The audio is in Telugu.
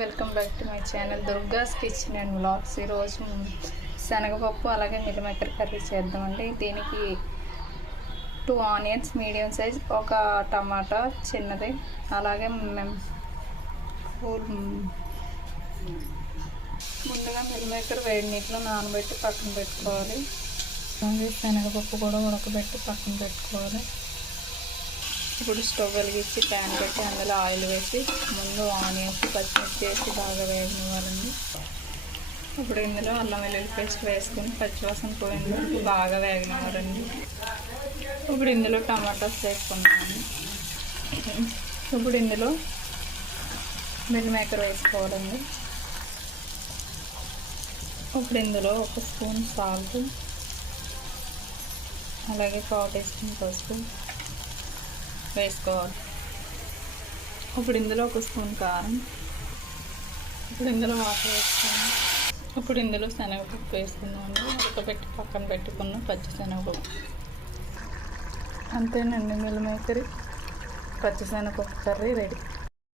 Welcome back to my channel దుర్గాస్ kitchen and vlogs. ఈరోజు శనగపప్పు అలాగే మిల్లిమేకర్ కర్రీ చేద్దామండి. దీనికి 2 ఆనియన్స్ మీడియం సైజ్, ఒక టమాటా చిన్నది, అలాగే ముందుగా మిల్లిమేకర్ వేడి నీటిలో నానబెట్టి పక్కన పెట్టుకోవాలి. అలాగే శనగపప్పు కూడా ఉడకబెట్టి పక్కన పెట్టుకోవాలి. ఇప్పుడు స్టవ్ వెలిగించి ప్యాన్ పెట్టి అందులో ఆయిల్ వేసి ముందు ఆనియన్స్ పచ్చిమిర్చి వేసి బాగా వేగనివ్వాలండి. ఇప్పుడు ఇందులో అల్లం వెల్లుల్లి పేస్ట్ వేసుకొని పచ్చివాసన పోయిన వరకు బాగా వేగనివ్వాలండి. ఇప్పుడు ఇందులో టమాటాస్ వేసుకున్నాము. ఇప్పుడు ఇందులో మిల్లిమేకర్ వేసుకోవాలండి. ఇప్పుడు ఇందులో 1 స్పూన్ సాల్ట్, అలాగే 1/4 టీ స్పూన్ పసుపు వేసుకోవాలి. ఇప్పుడు ఇందులో 1 స్పూన్ కారం, ఇప్పుడు ఇందులో వాటర్ వేసుకోవాలి. ఇప్పుడు ఇందులో శనగపప్పు వేసుకుందామండి. ఉడకబెట్టి పక్కన పెట్టుకున్న పచ్చి శనగపప్పు. అంతేనండి, మిల్లిమేకర్ పచ్చి శనగపప్పు కర్రీ రెడీ.